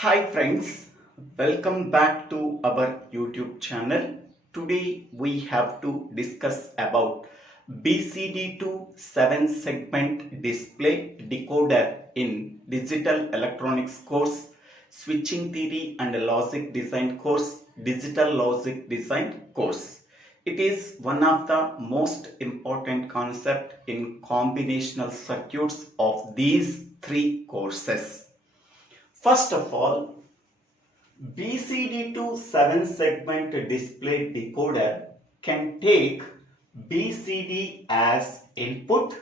Hi friends, welcome back to our YouTube channel. Today we have to discuss about BCD to 7 segment display decoder in digital electronics course, switching theory and logic design course, digital logic design course. It is one of the most important concept in combinational circuits of these three courses. First of all, BCD to 7 segment display decoder can take BCD as input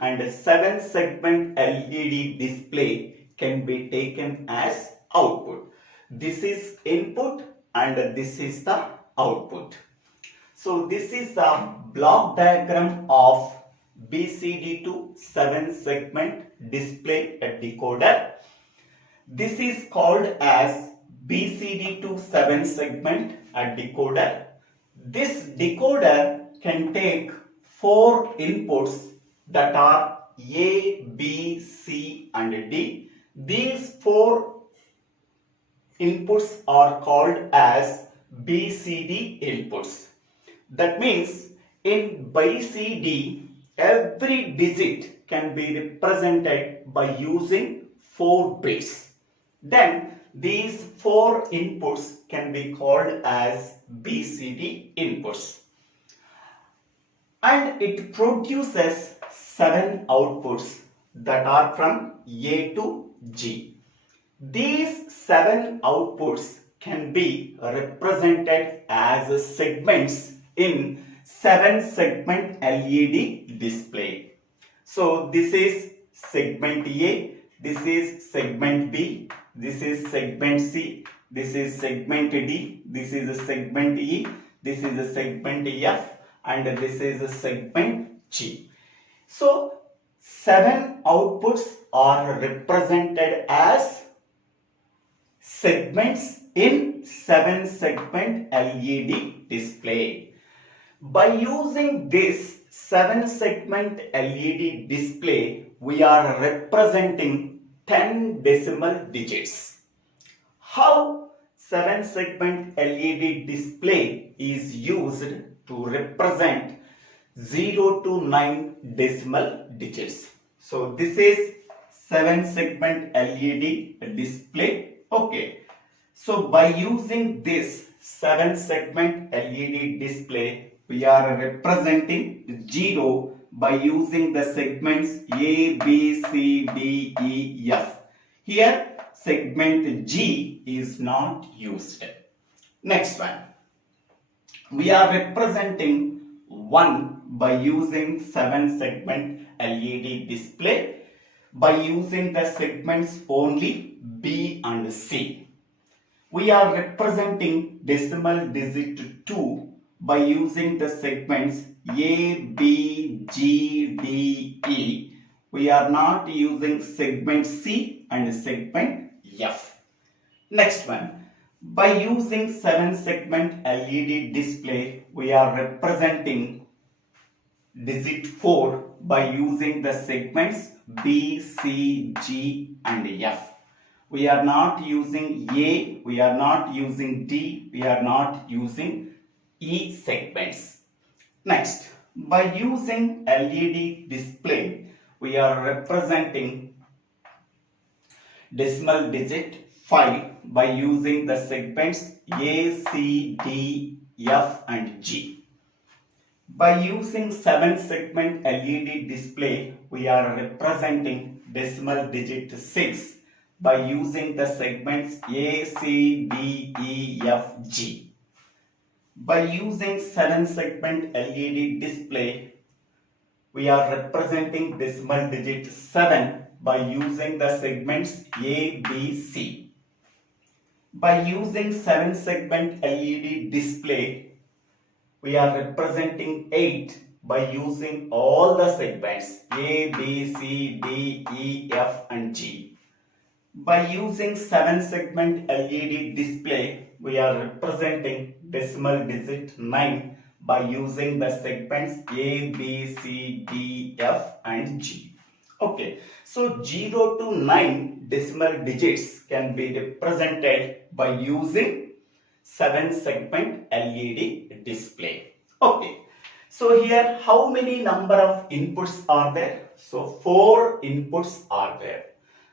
and 7 segment LED display can be taken as output. This is input and this is the output. So this is the block diagram of BCD to 7 segment display decoder. This is called as BCD to 7 segment decoder. This decoder can take 4 inputs that are A, B, C and D. These 4 inputs are called as BCD inputs. That means in BCD, every digit can be represented by using 4 bits. Then these 4 inputs can be called as BCD inputs. And it produces 7 outputs that are from A to G. These 7 outputs can be represented as segments in 7 segment LED display. So this is segment A, this is segment B, this is segment C, this is segment D, this is a segment E, this is a segment F and this is a segment G. So 7 outputs are represented as segments in 7 segment LED display. By using this 7 segment LED display, we are representing 10 decimal digits. How 7 segment LED display is used to represent 0 to 9 decimal digits. So this is 7 segment LED display. Okay. So by using this 7 segment LED display, we are representing 0 by using the segments A, B, C, D, E, F. Here segment G is not used. Next one. We are representing 1 by using 7 segment LED display by using the segments only B and C. We are representing decimal digit 2 by using the segments A, B, G, D, E. We are not using segment C and segment F. Next one. By using 7 segment LED display, we are representing digit 4 by using the segments B, C, G and F. We are not using A, we are not using D, we are not using E segments. Next, by using LED display, we are representing decimal digit 5 by using the segments A, C, D, F and G. By using 7 segment LED display, we are representing decimal digit 6 by using the segments A, C, D, E, F, G. By using 7 segment LED display, we are representing decimal digit 7 by using the segments A, B, C. By using 7 segment LED display, we are representing 8 by using all the segments A, B, C, D, E, F and G. By using 7 segment LED display, we are representing decimal digit 9 by using the segments A, B, C, D, F and G. Okay, so 0 to 9 decimal digits can be represented by using 7 segment LED display. Okay, so here how many number of inputs are there? So 4 inputs are there.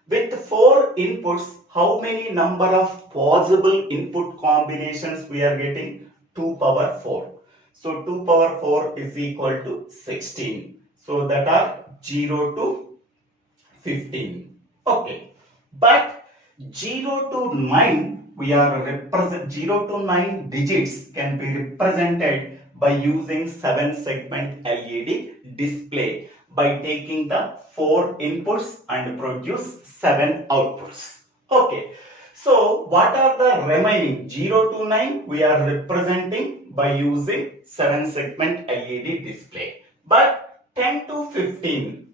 With 4 inputs, how many number of possible input combinations we are getting? 2 power 4. So 2 power 4 is equal to 16. So that are 0 to 15. Okay. But 0 to 9 we are represent 0 to 9 digits can be represented by using 7 segment LED display by taking the 4 inputs and produce 7 outputs. Okay. So what are the remaining 0 to 9 we are representing by using 7 segment LED display. But 10 to 15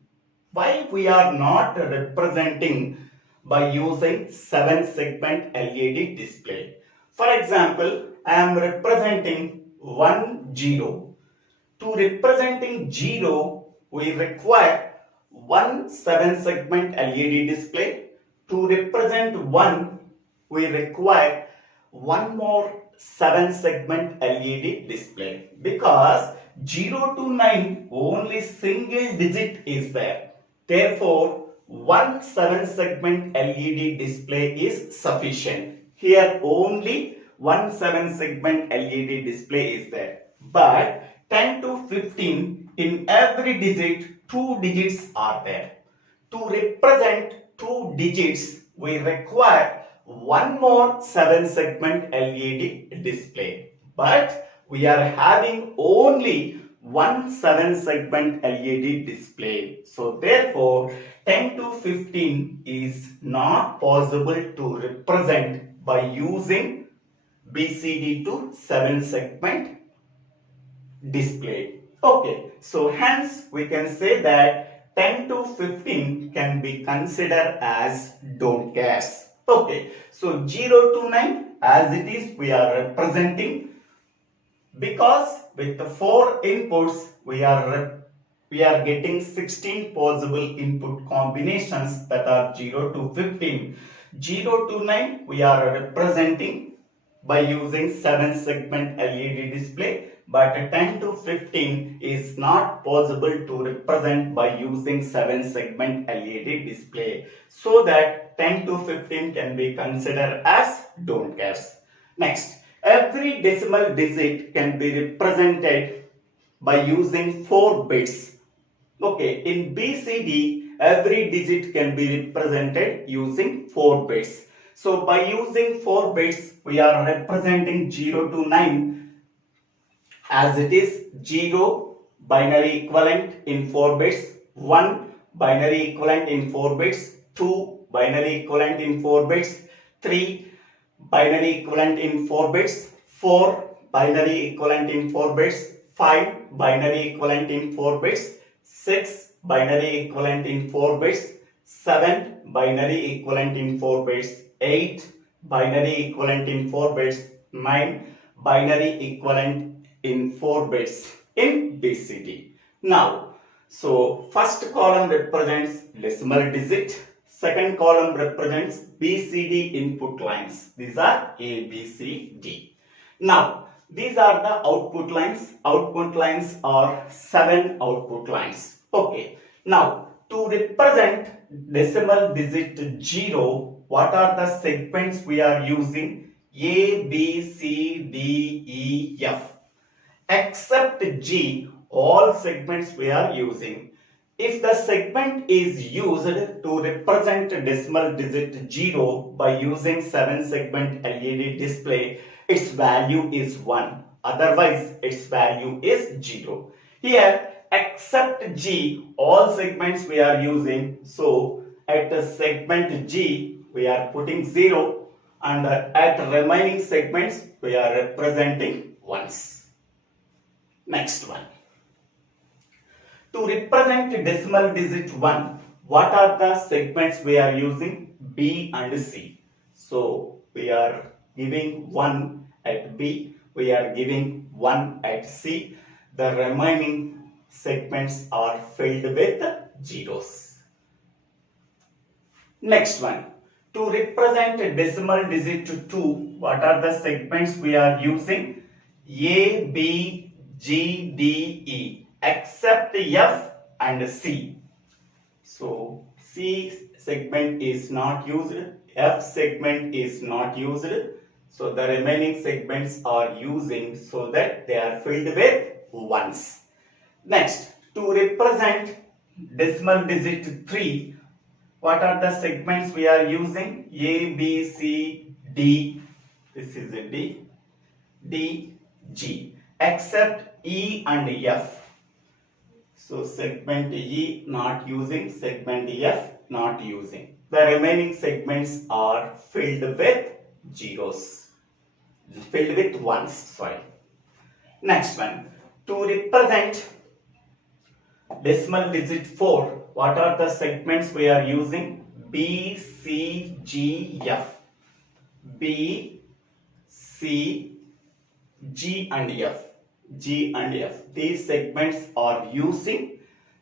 why we are not representing by using 7 segment LED display. For example, I am representing 1 0. To representing 0, we require one 7 segment LED display. To represent 1, we require one more 7 segment LED display because 0 to 9 only single digit is there. Therefore, one 7 segment LED display is sufficient. Here only one 7 segment LED display is there. But 10 to 15 in every digit 2 digits are there. To represent 2 digits we require one more 7 segment LED display. But we are having only one 7 segment LED display. So therefore 10 to 15 is not possible to represent by using BCD to 7 segment display. Okay, so hence we can say that 10 to 15 can be considered as don't cares. Okay, so 0 to 9 as it is we are representing because with the 4 inputs we are getting 16 possible input combinations that are 0 to 15. 0 to 9 we are representing by using 7 segment LED display, but 10 to 15 is not possible to represent by using 7 segment LED display. So that 10 to 15 can be considered as don't cares. Next, every decimal digit can be represented by using 4 bits. Okay, in BCD, every digit can be represented using 4 bits. So by using 4 bits, we are representing 0 to 9 as it is 0 binary equivalent in 4 bits, 1 binary equivalent in 4 bits, 2 binary equivalent in 4 bits, 3 binary equivalent in 4 bits, 4 binary equivalent in 4 bits, 5 binary equivalent in 4 bits, 6 binary equivalent in 4 bits, 7 binary equivalent in 4 bits, 8 binary equivalent in 4 bits, 9 binary equivalent in 4 bits in BCD. Now, so first column represents decimal digit, second column represents BCD input lines. These are A, B, C, D. Now, these are the output lines. Output lines are 7 output lines. Okay. Now, to represent decimal digit 0, what are the segments we are using? A, B, C, D, E, F. Except G, all segments we are using. If the segment is used to represent decimal digit 0 by using 7 segment LED display, its value is 1. Otherwise, its value is 0. Here, except G, all segments we are using. So, at the segment G, we are putting 0 and at remaining segments, we are representing 1s. Next one. To represent decimal digit 1, what are the segments we are using? B and C. So, we are giving 1 at B, we are giving 1 at C. The remaining segments are filled with zeros. Next one, to represent a decimal digit to 2, what are the segments we are using? A, B, G, D, E, except F and C. So C segment is not used, F segment is not used. So the remaining segments are using so that they are filled with ones. Next, to represent decimal digit 3, what are the segments we are using? A, B, C, D. This is a D. D, G. Except E and F. So segment E not using, segment F not using. The remaining segments are filled with zeros. Filled with ones, sorry. Next one. To represent decimal digit 4, what are the segments we are using? B, C, G, F. B, C, G and F. G and F. These segments are using.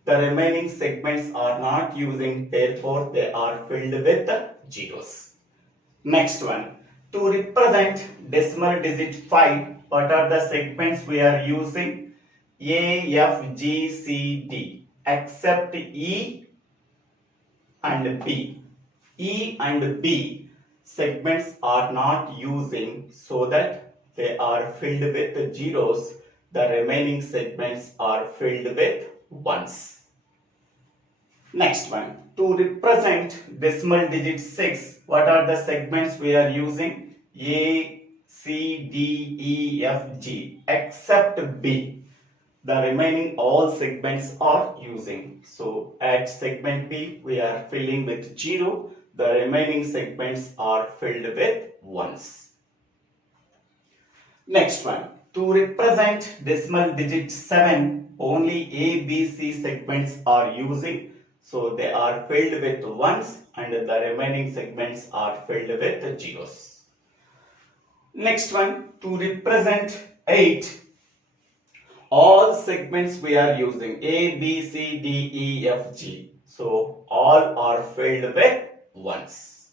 The remaining segments are not using. Therefore, they are filled with zeros. Next one. To represent decimal digit 5, what are the segments we are using? A, F, G, C, D, except E and B. E and B segments are not using, so that they are filled with zeros. The remaining segments are filled with ones. Next one. To represent decimal digit 6, what are the segments we are using? A, C, D, E, F, G, except B. The remaining all segments are using. So at segment B, we are filling with 0. The remaining segments are filled with ones. Next one. To represent decimal digit 7, only A, B, C segments are using. So they are filled with ones and the remaining segments are filled with zeros. Next one, to represent 8, all segments we are using A, B, C, D, E, F, G. So all are filled with ones.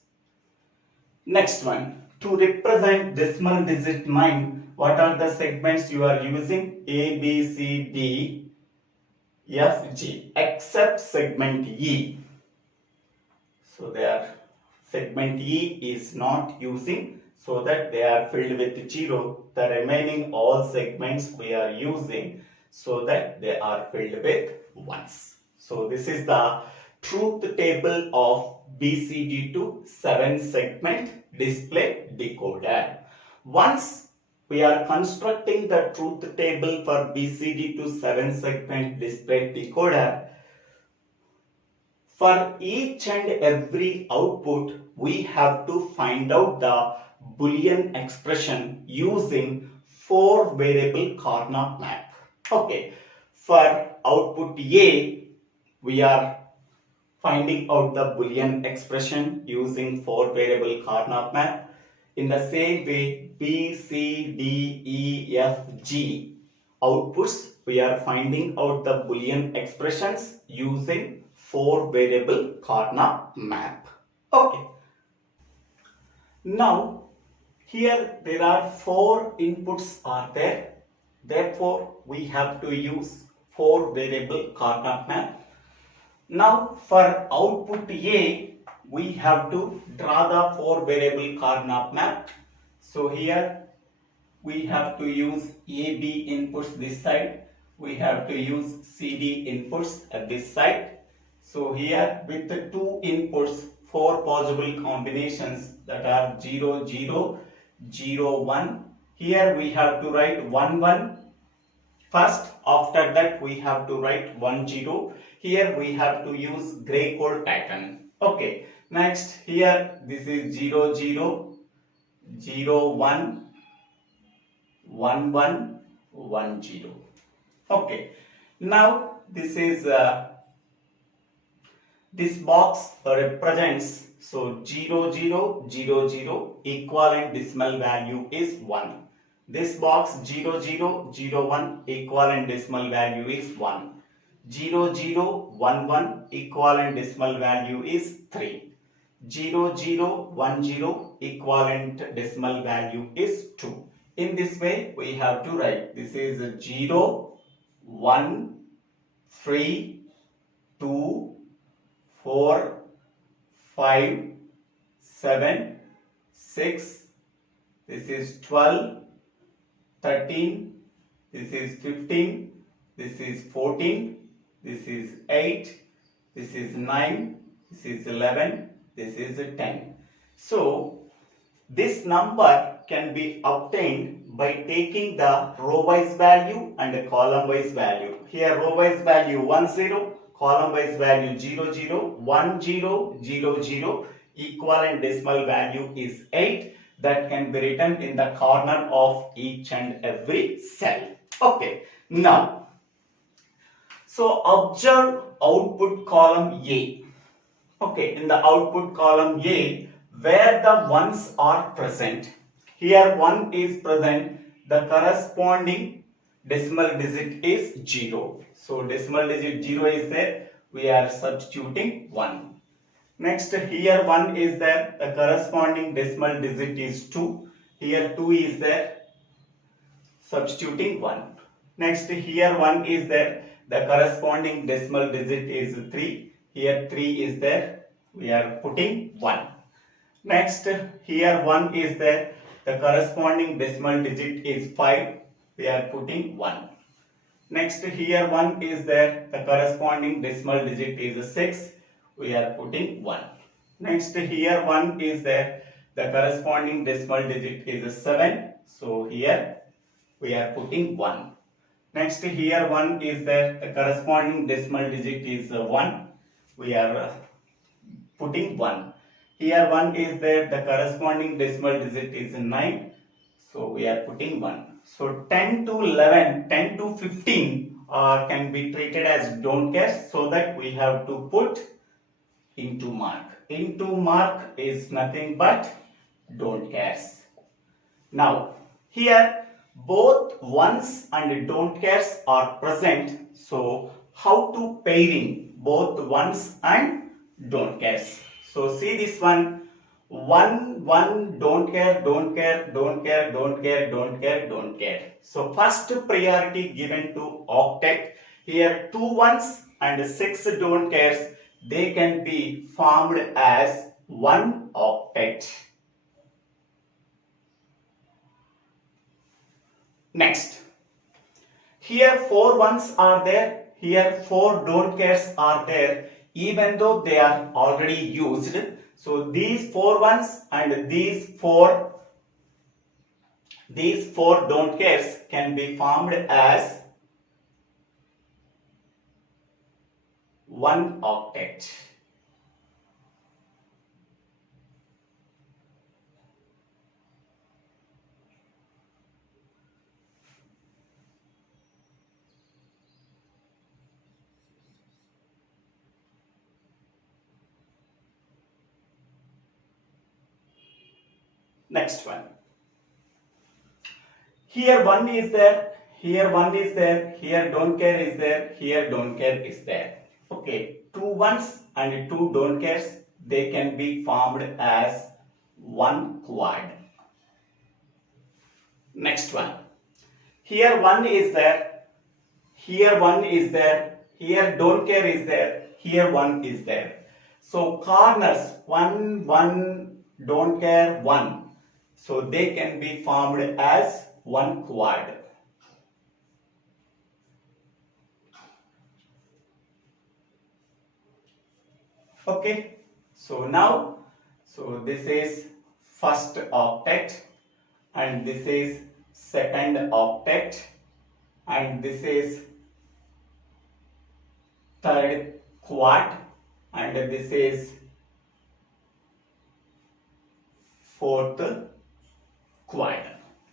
Next one, to represent decimal digit 9, what are the segments you are using? A, B, C, D, F, G, except segment E. So segment E is not using, so that they are filled with 0. The remaining all segments we are using, so that they are filled with ones. So this is the truth table of BCD to 7 segment display decoder. Once we are constructing the truth table for BCD to 7 segment display decoder, for each and every output, we have to find out the Boolean expression using 4 variable Karnaugh map. Okay, for output A, we are finding out the Boolean expression using 4 variable Karnaugh map. In the same way, B, C, D, E, F, G outputs, we are finding out the Boolean expressions using 4 variable Karnaugh map. Okay. Now, here there are 4 inputs are there. Therefore, we have to use 4 variable Karnaugh map. Now, for output A, we have to draw the 4 variable Karnaugh map. So here we have to use AB inputs this side. We have to use CD inputs at this side. So here with the 2 inputs, 4 possible combinations that are 0, 0, 0, 1. Here we have to write 1, 1 first. After that we have to write 1, 0. Here we have to use gray code pattern. Okay. Next here this is 0, 0, 0, 1, 1, 1, 1, 0. Okay. Now this is this box represents, so 0, 0, 0, 0, equivalent decimal value is 1. This box 0, 0, 0, 1, equivalent decimal value is 1. 0, 0, 1, 1, equivalent decimal value is 3. 0010 equivalent decimal value is 2. In this way, we have to write this is 0, 1, 3, 2, 4, 5, 7, 6, this is 12, 13, this is 15, this is 14, this is 8, this is 9, this is 11, this is 10. So, this number can be obtained by taking the row-wise value and the column-wise value. Here row-wise value 10, column-wise value 00, 1000, equivalent decimal value is 8. That can be written in the corner of each and every cell. Okay, now, so observe output column A. Okay, in the output column A, where the ones are present. Here 1 is present, the corresponding decimal digit is 0. So decimal digit 0 is there, we are substituting 1. Next, here 1 is there, the corresponding decimal digit is 2. Here 2 is there, substituting 1. Next, here 1 is there, the corresponding decimal digit is 3. Here 3 is there, we are putting 1. Next, here 1 is there, the corresponding decimal digit is 5. We are putting 1. Next, here 1 is there, the corresponding decimal digit is 6. We are putting 1. Next, here 1 is there, the corresponding decimal digit is 7. So here we are putting 1. Next, here 1 is there, the corresponding decimal digit is 1. We are putting 1. Here 1 is there, the corresponding decimal digit is 9. So we are putting 1. So 10 to 11, 10 to 15 can be treated as don't care, so that we have to put into mark. Into mark is nothing but don't cares. Now here both ones and don't cares are present. So how to pairing both ones and don't cares? So see this one, 1, 1, don't care, don't care, don't care, don't care, don't care, don't care. So first priority given to octet. Here 2 ones and 6 don't cares. They can be formed as one octet. Next, here 4 ones are there, here 4 don't cares are there, even though they are already used. So these 4 ones and these four don't cares can be formed as one octet. Next one. Here 1 is there, here 1 is there, here don't care is there, here don't care is there. Okay, 2 ones and 2 don't cares, they can be formed as one quad. Next one. Here 1 is there, here 1 is there, here don't care is there, here 1 is there. So corners 1, 1, don't care, 1. So they can be formed as one quad. Okay, so now, so this is first octet and this is second octet and this is third quad and this is fourth quad.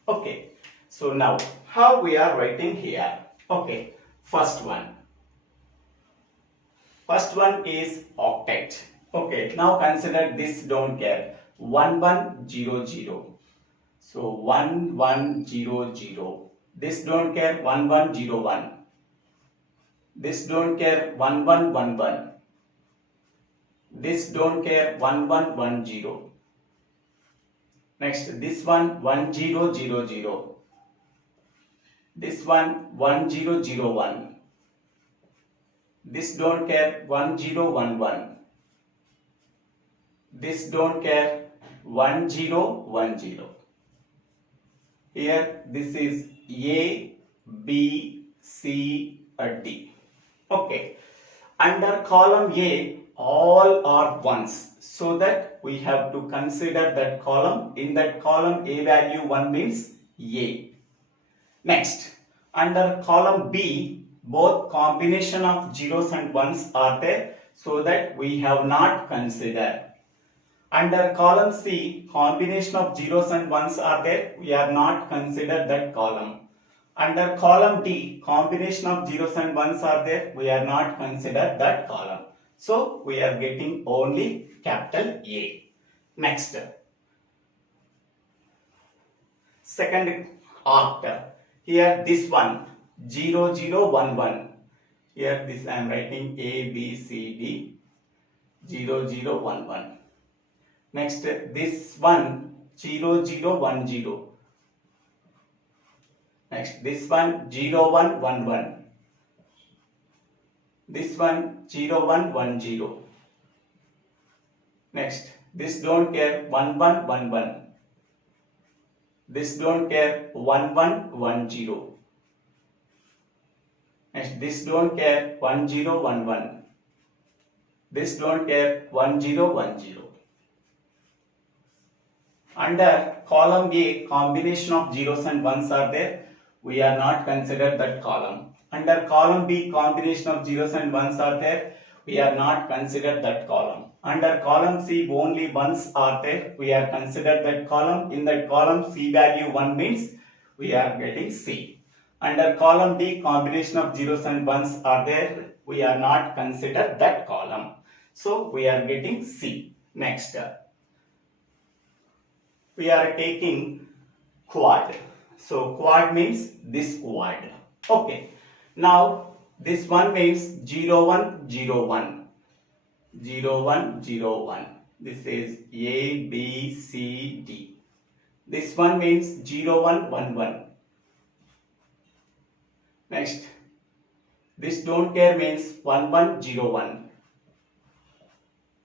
Okay, so now how we are writing here? Okay, first one is octet. Okay, now consider this don't care, 1100. So 1100. This don't care, 1101. This don't care, 1111. this don't care 1 1 1 0. Next this one 1 0 0 0. This one 1 0 0 1. This don't care 1 0 1 1. This don't care 1 0 1 0. Here this is A, B, C, D. Okay. Under column A, all are ones. So that we have to consider that column. In that column, A value 1 means A. Next, under column B, both combination of zeros and ones are there. So that we have not considered. Under column C, combination of zeros and ones are there. We are not considered that column. Under column D, combination of zeros and ones are there. We are not considered that column. So, we are getting only capital A. Next, second arc. Here this one 0 0 1 1. Here this I am writing A B C D 0 0 1 1. Next this one 0 0 1 0. Next this one 0 1 1 1. This one 0 1 1 0. Next this don't care 1 1 1 1. This don't care 1 1 1 0. Next this don't care 1 0 1 1. This don't care 1 0 1 0. Under column A, combination of zeros and ones are there. We are not considered that column. Under column B, combination of zeros and ones are there. We are not considered that column. Under column C, only ones are there. We are considered that column. In that column, C value 1 means we are getting C. Under column D, combination of zeros and ones are there. We are not considered that column. So, we are getting C. Next, we are taking quad. So, quad means this quad. Okay. Now, this one means 0 1 0 1. 0 1 0 1. This is A, B, C, D. This one means 0 1 1 1. Next, this don't care means 1 1 0 1.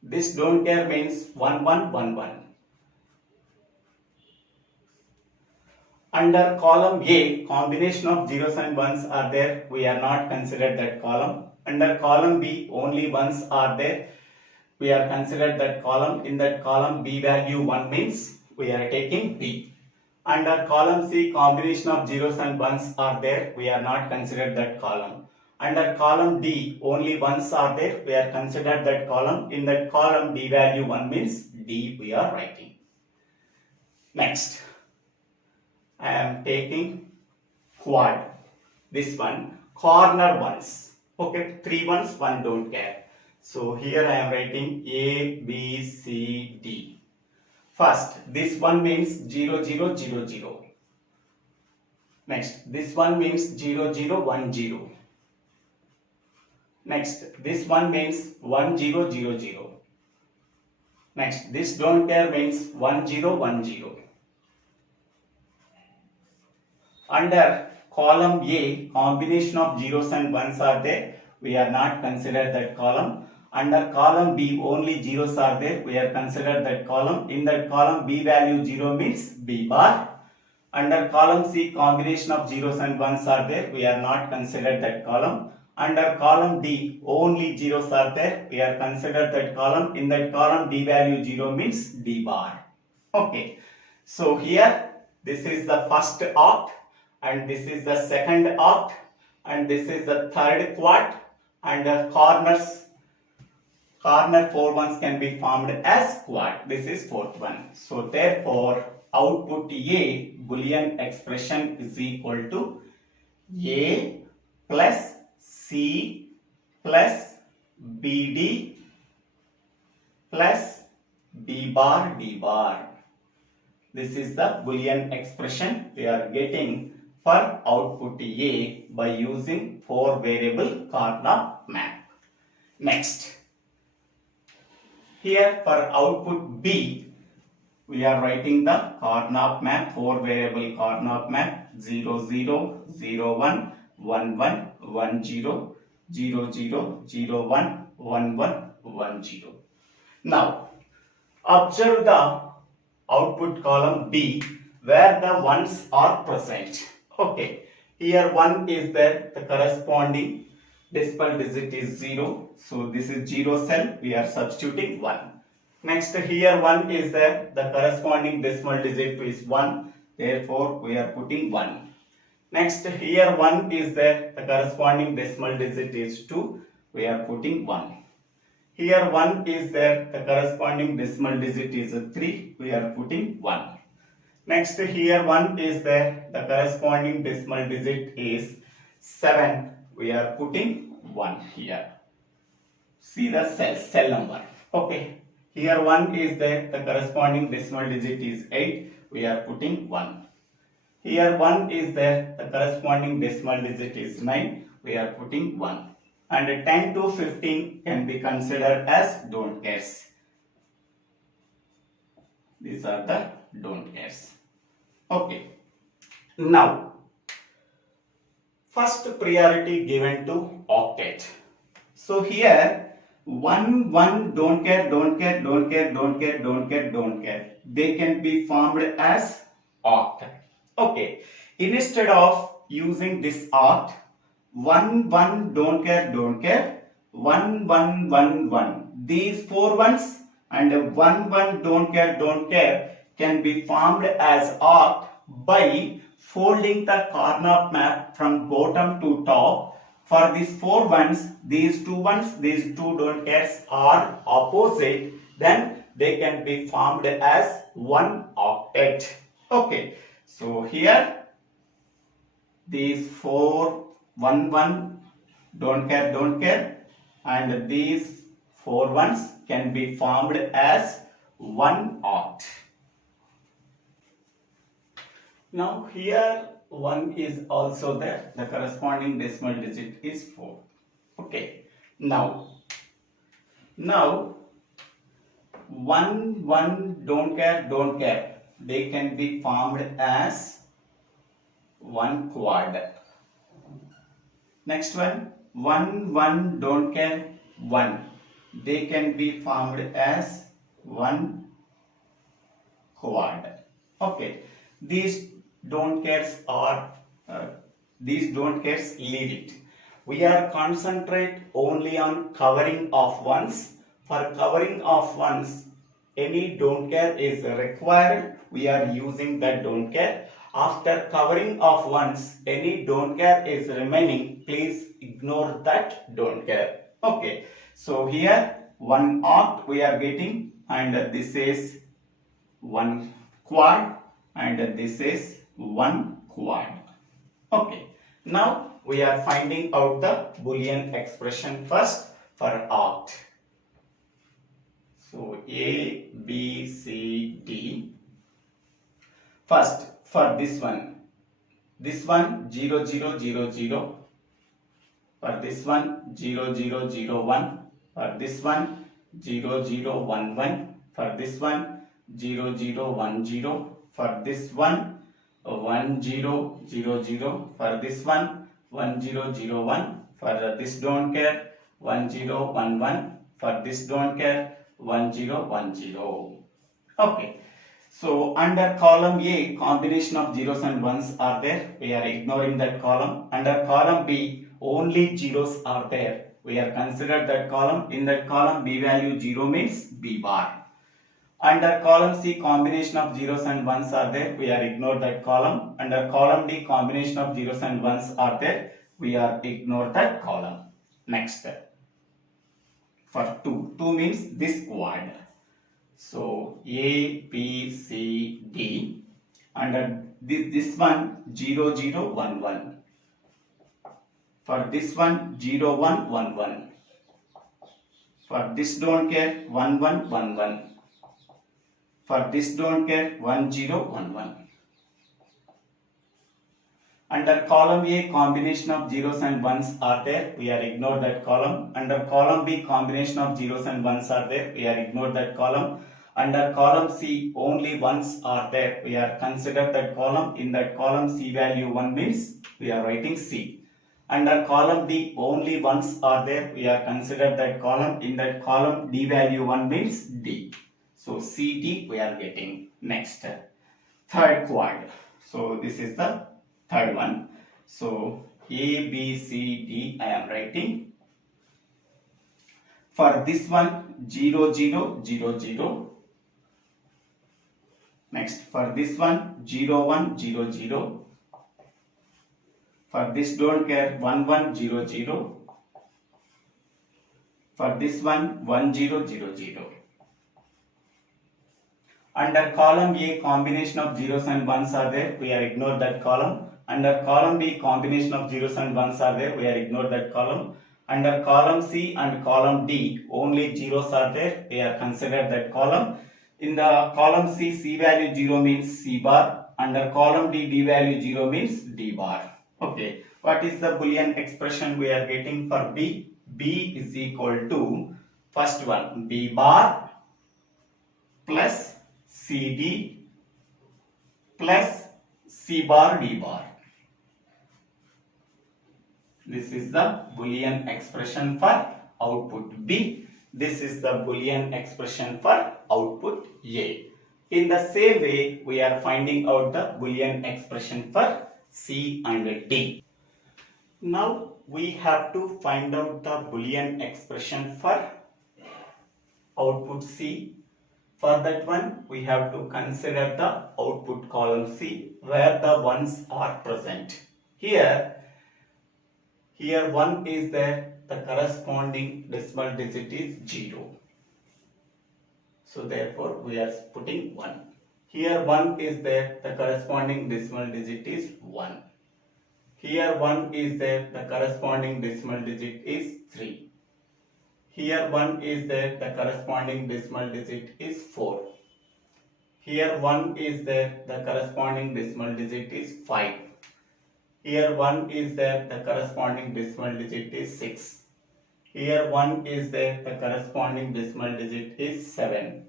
This don't care means 1 1 1 1. Under column A, combination of zeros and ones are there. We are not considered that column. Under column B, only ones are there. We are considered that column. In that column, B value 1 means we are taking B. Under column C, combination of zeros and ones are there. We are not considered that column. Under column D, only ones are there. We are considered that column. In that column, D value 1 means D we are writing. Next, I am taking quad. This one, corner ones. Okay, 3 ones, 1 don't care. So here I am writing A, B, C, D. First, this one means 0, 0, 0, 0. Next, this one means 0, 0, 1, 0. Next, this one means 1, 0, 0, 0. Next, this don't care means 1, 0, 1, 0. Under column A, combination of zeros and ones are there. We are not considered that column. Under column B, only zeros are there. We are considered that column. In that column, B value 0 means B bar. Under column C, combination of zeros and ones are there. We are not considered that column. Under column D, only zeros are there. We are considered that column. In that column, D value 0 means D bar. Okay. So here, this is the first arc. And this is the second arc, and this is the third quad, and the corner 4 ones can be formed as quad. This is fourth one. So therefore, output A Boolean expression is equal to A plus C plus BD plus B bar D bar. This is the Boolean expression we are getting for output A by using 4 variable corner map. Next, Here for output B, we are writing the Karnaugh map, 4 variable Karnaugh map 0 0 0 1 1 1 1 0 0 0 0 1 1 1 1 0. Now observe the output column B where the ones are present. Okay, here 1 is there, the corresponding decimal digit is 0, so this is 0 cell, we are substituting 1. Next here 1 is there, the corresponding decimal digit is 1, therefore we are putting 1. Next here 1 is there, the corresponding decimal digit is 2, we are putting 1. Here 1 is there, the corresponding decimal digit is 3, we are putting 1. Next here 1 is there, the corresponding decimal digit is 7, we are putting 1 here. See the cell number. Okay, here 1 is there, the corresponding decimal digit is 8, we are putting 1. Here 1 is there, the corresponding decimal digit is 9, we are putting 1. And 10 to 15 can be considered as don't cares. These are the don't cares. Okay. Now, first priority given to octet. So here 1 1 don't care, don't care, don't care, don't care, don't care, don't care. They can be formed as oct. Okay. Instead of using this oct, 1 1 don't care, don't care, 1 1 1 1. These 4 ones and 1 1 don't care can be formed as oct by folding the Karnaugh map from bottom to top. For these 4 ones, these 2 ones, these 2 don't cares are opposite, then they can be formed as one octet. Okay, so here these 4 1 1 don't care and these 4 ones can be formed as one oct. Now here 1 is also there, the corresponding decimal digit is 4. Okay, now 1 1 don't care, they can be formed as one quad. Next one 1 1 don't care 1, they can be formed as one quad. Okay, these don't cares are leave it. We are concentrate only on covering of ones. For covering of ones, any don't care is required, we are using that don't care. After covering of ones, any don't care is remaining, please ignore that don't care. Okay, so here one oct we are getting, and this is one quad, and this is one quad. Okay, now we are finding out the Boolean expression first for oct. So A, B, C, D. First for this one 0 0 0 0, for this one 0 0 0 1, for this one 0 0 1 1, for this one 0 0 1 0, for this one 1 0 0 0, for this one 1 0 0 1, for this don't care 1 0 1 1, for this don't care 1 0 1 0. Okay, so under column A, combination of zeros and ones are there, we are ignoring that column. Under column B, only zeros are there, we are considered that column. In that column, B value 0 means B bar. Under column C, combination of zeros and ones are there, we are ignore that column. Under column D, combination of zeros and ones are there, we are ignore that column. Next, for 2 means this quad. So A, B, C, D. Under this one 0 0 1 1. For this one 0 1 1 1. For this don't care 1 1 1 1. For this don't care 1 0 1 1. Under column A, combination of zeros and ones are there. We are ignore that column. Under column B, combination of zeros and ones are there. We are ignore that column. Under column C, only ones are there. We are consider that column. In that column, C value 1 means we are writing C. Under column D, only ones are there. We are consider that column. In that column, D value 1 means D. So C, D we are getting. Next, third quad. So this is the third one. So A, B, C, D I am writing. For this one 0, 0, 0, 0. Next for this one 0, 1, 0, 0. For this don't care 1, 1, 0, 0. For this one 1, 0, 0, 0. Under column A, combination of zeros and ones are there. We are ignore that column. Under column B, combination of zeros and ones are there. We are ignore that column. Under column C and column D, only zeros are there. We are consider that column. In the column C, C value 0 means C bar. Under column D, D value 0 means D bar. Okay. What is the Boolean expression we are getting for B? B is equal to first one B bar plus CD plus C bar D bar. This is the Boolean expression for output B. This is the Boolean expression for output A. In the same way, we are finding out the Boolean expression for C and D. Now we have to find out the Boolean expression for output C. For that one, we have to consider the output column C where the ones are present. Here 1 is there, the corresponding decimal digit is 0. So therefore we are putting 1. Here 1 is there, the corresponding decimal digit is 1. Here 1 is there, the corresponding decimal digit is 3. Here 1 is there, the corresponding decimal digit is 4. Here 1 is there, the corresponding decimal digit is 5. Here 1 is there, the corresponding decimal digit is 6. Here 1 is there, the corresponding decimal digit is 7.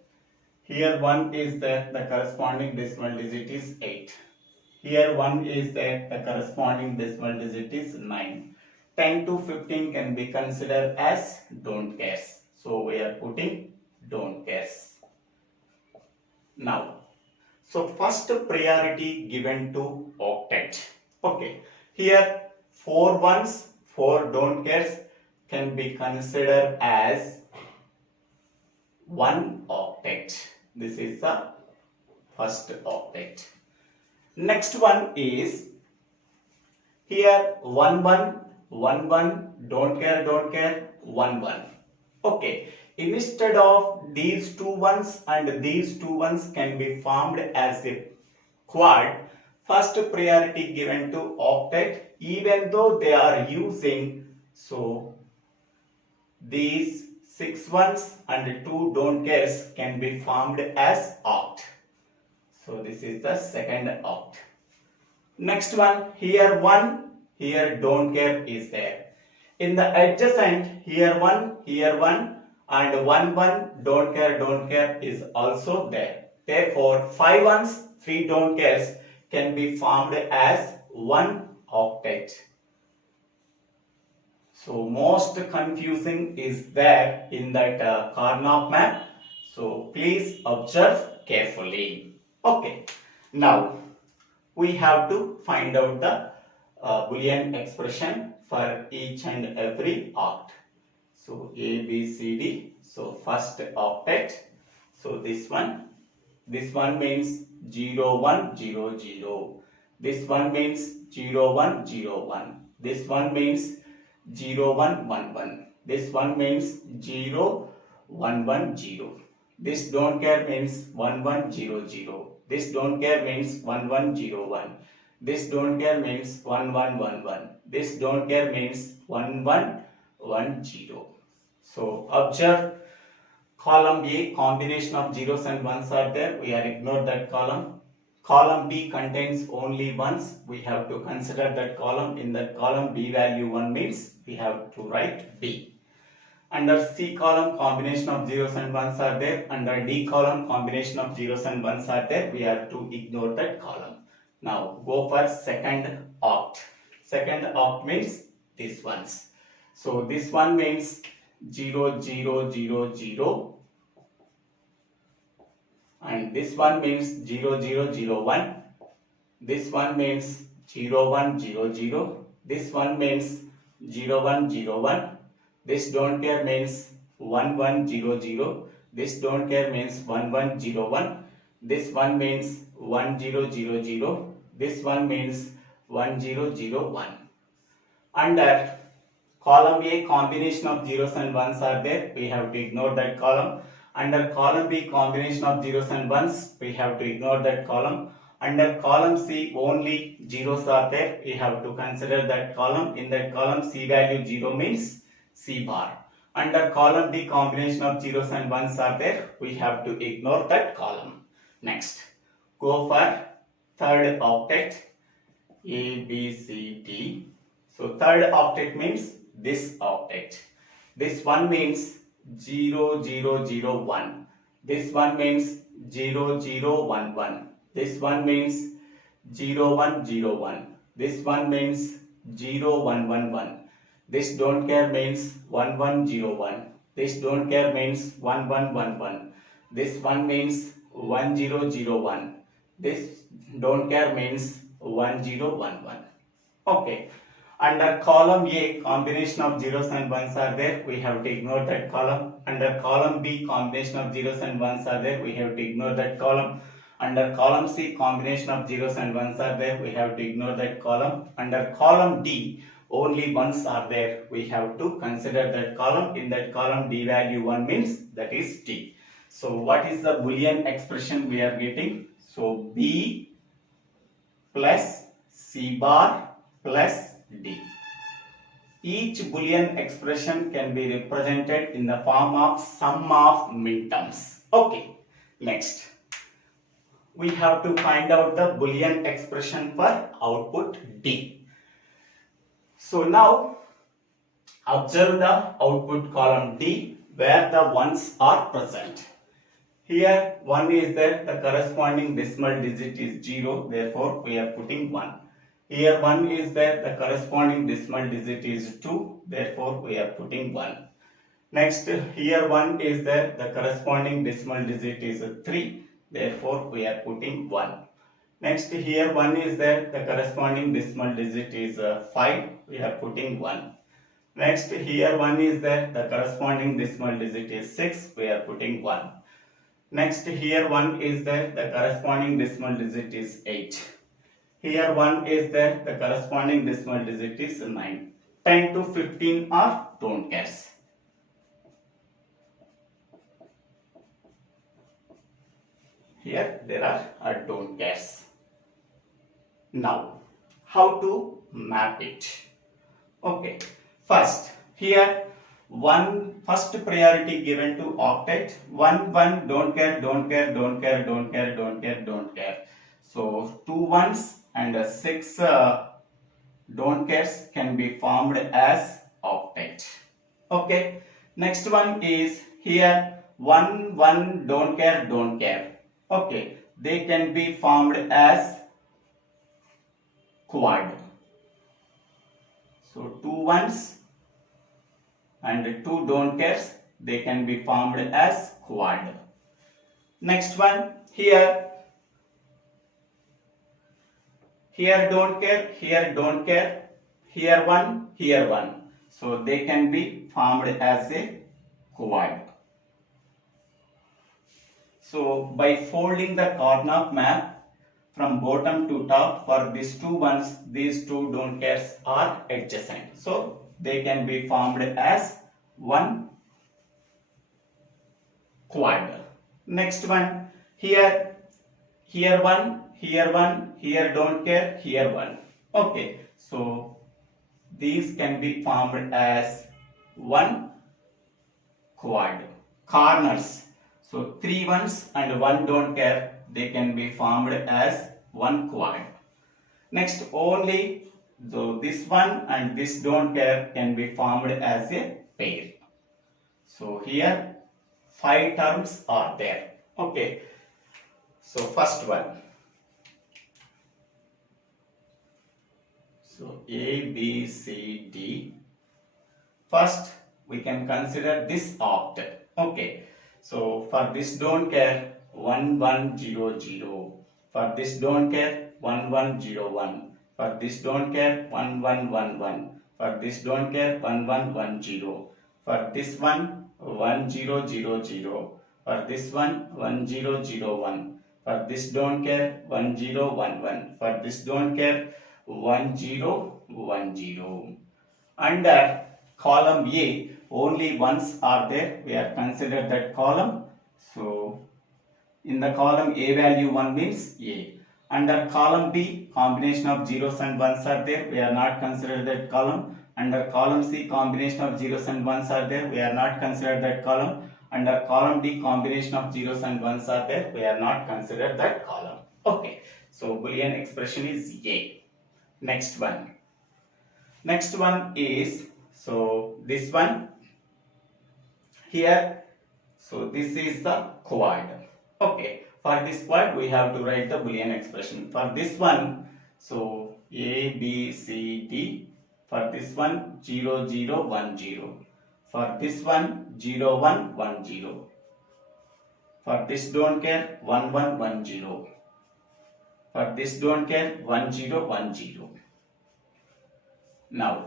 Here 1 is there, the corresponding decimal digit is 8. Here 1 is there, the corresponding decimal digit is 9. 10 to 15 can be considered as don't cares. So we are putting don't cares. Now, so first priority given to octet. Okay, here 4 ones, 4 don't cares can be considered as 1 octet. This is the first octet. Next one is here 1 1, 1 1, don't care, 1 1. Okay, instead of these two ones and these two ones can be formed as a quad. First priority given to octet, even though they are using so these 6 ones and 2 don't cares can be formed as oct. So this is the second oct. Next one, here 1, here don't care is there. In the adjacent, here 1 and 1 1 don't care is also there. Therefore 5 ones, 3 don't cares can be formed as 1 octet. So most confusing is there in that Karnaugh map. So please observe carefully. Okay. Now we have to find out the Boolean expression for each and every oct. So A, B, C, D. So first octet. So this one means 0 1 0 0. This one means 0 1 0 1. This one means 0 1 1 1. This one means 0 1 1 0. This don't care means 1 1 0 0. This don't care means 1 1 0 1. This don't care means 1 1 1 1. This don't care means 1 1 1 0. So observe column A, combination of zeros and ones are there. We are ignore that column. column B contains only ones, we have to consider that column. In that column B value 1 means we have to write B. Under C column combination of zeros and ones are there. Under D column combination of zeros and ones are there. We have to ignore that column. Now go for second oct. Second oct means these ones. So this one means 0 0 0 0 and this one means 0 0 0 1. This one means 0 1 0 0. This one means 0 1 0 1. This don't care means 1 1 0 0. This don't care means 1 1 0 1. This one means 1 0 0 0. This one means 1 0 0 1. Under column A combination of zeros and ones are there. We have to ignore that column. Under column B combination of zeros and ones, we have to ignore that column. Under column C only zeros are there. We have to consider that column. In that column C value 0 means C bar. Under column D combination of zeros and ones are there. We have to ignore that column. Next, go for third octet A, B, C, D. So third octet means this octet. This one means 0 0 0 1. This one means 0 0 1 1. This one means 0 1 0 1. This one means 0 1 1 1. This don't care means 1 1 0 1. This don't care means 1 1 1 1. This one means 1 0 0 1. This don't care means 1 0 1 1. Okay. Under column A combination of zeros and ones are there. We have to ignore that column. Under column B combination of zeros and ones are there. We have to ignore that column. Under column C combination of zeros and ones are there. We have to ignore that column. Under column D only ones are there. We have to consider that column. In that column D value 1 means that is T. So what is the Boolean expression we are getting? So B plus C bar plus D. Each Boolean expression can be represented in the form of sum of minterms. Okay, next we have to find out the Boolean expression for output D. So now observe the output column D where the ones are present. Here 1 is there, the corresponding decimal digit is 0, therefore we are putting 1. Here 1 is there, the corresponding decimal digit is 2, therefore we are putting 1. Next, here 1 is there, the corresponding decimal digit is 3, therefore we are putting 1. Next, here 1 is there, the corresponding decimal digit is 5, we are putting 1. Next, here 1 is there, the corresponding decimal digit is 6, we are putting 1. Next, here 1 is there, the corresponding decimal digit is 8. Here 1 is there, the corresponding decimal digit is 9. 10 to 15 are don't cares. Here there are don't cares. Now, how to map it? Okay, first here first priority given to octet. 1 1 don't care, don't care, don't care, don't care, don't care, don't care. So 2 ones and 6 don't cares can be formed as octet. Okay, next one is here 1 1 don't care, don't care. Okay, they can be formed as quad. So 2 ones and 2 don't cares, they can be formed as quad. Next one, here don't care, here don't care, here 1, here 1. So they can be formed as a quad. So by folding the coordinate map from bottom to top for these 2 ones, these 2 don't cares are adjacent. So they can be formed as one quad. Next one, here 1, here 1, here don't care, here 1. Okay, so these can be formed as one quad. Corners, so 3 ones and 1 don't care, they can be formed as one quad. Next, only this one and this don't care can be formed as a pair. So here 5 terms are there. Okay. So first one. So A, B, C, D. First we can consider this octet. Okay. So for this don't care 1 1 0 0. For this don't care 1 1 0 1. For this don't care 1 1 1 1. For this don't care 1 1 1 0. For this one 1 0 0 0. For this one 1 0 0 1. For this don't care 1 0 1 1. For this don't care 1 0 1 0. Under column A only ones are there. We are considered that column. So in the column A value 1 means A. Under column B combination of zeros and ones are there. We are not considered that column. Under column C combination of zeros and ones are there. We are not considered that column. Under column D combination of zeros and ones are there. We are not considered that column. Okay. So Boolean expression is A. Next one. Next one is, so this one here. So this is the quad. Okay. For this quad we have to write the Boolean expression. For this one, so A, B, C, D. For this one 0 0 1 0. For this one 0 1 1 0. For this don't care 1 1 1 0. For this don't care 1 0 1 0. Now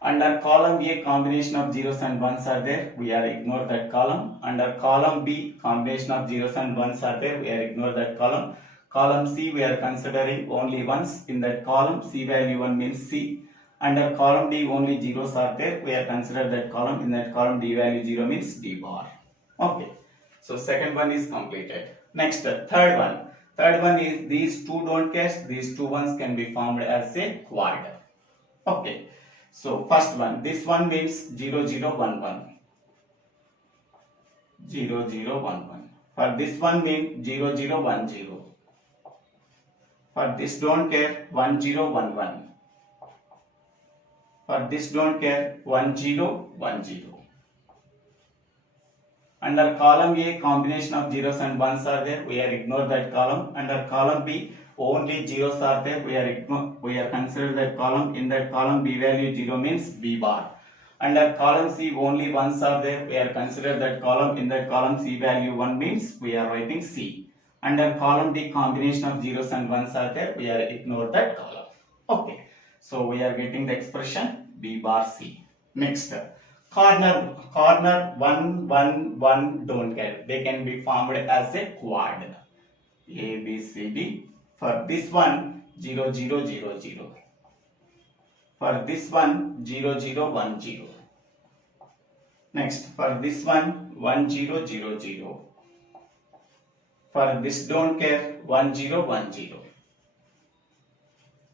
under column A combination of zeros and ones are there. We are ignore that column. Under column B combination of zeros and ones are there. We are ignore that column. Column C we are considering only ones in that column. C value 1 means C. Under column D only zeros are there. We are considered that column. In that column D value 0 means D bar. Okay. So second one is completed. Next third one. Third one is these two don't care. These two ones can be formed as a quad. Okay. So first one. This one means 0 0 1 1. 0 0 1 1. For this one means 0 0 1 0. For this don't care 1 0 1 1. For this don't care 1 0 1 0. Under column A combination of zeros and ones are there. We are ignore that column. Under column B only zeros are there. We are considered that column. In that column B value 0 means B bar. Under column C only ones are there. We are considered that column. In that column C value 1 means we are writing C. Under column D combination of zeros and ones are there. We are ignore that column. Okay. So we are getting the expression B bar C. Next, corner 1 1 1 don't care. They can be formed as a quad. A B C D. For this one 0 0 0 0. For this one 0 0 1 0. Next, for this one 1 0 0 0. For this don't care 1 0 1 0.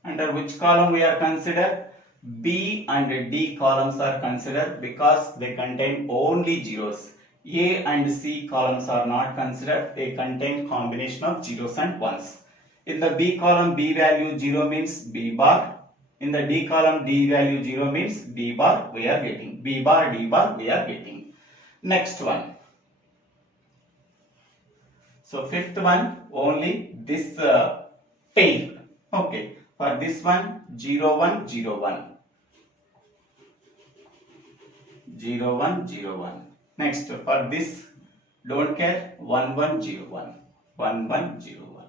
Under which column we are considered? B and D columns are considered because they contain only zeros. A and C columns are not considered. They contain combination of zeros and ones. In the B column B value 0 means B bar. In the D column D value 0 means D bar we are getting. B bar D bar we are getting. Next one. So fifth one only this pair. Okay. For this one 0 1 0 1. 0 1 0 1. Next, for this don't care 1 1 0 1. 1 1 0 1.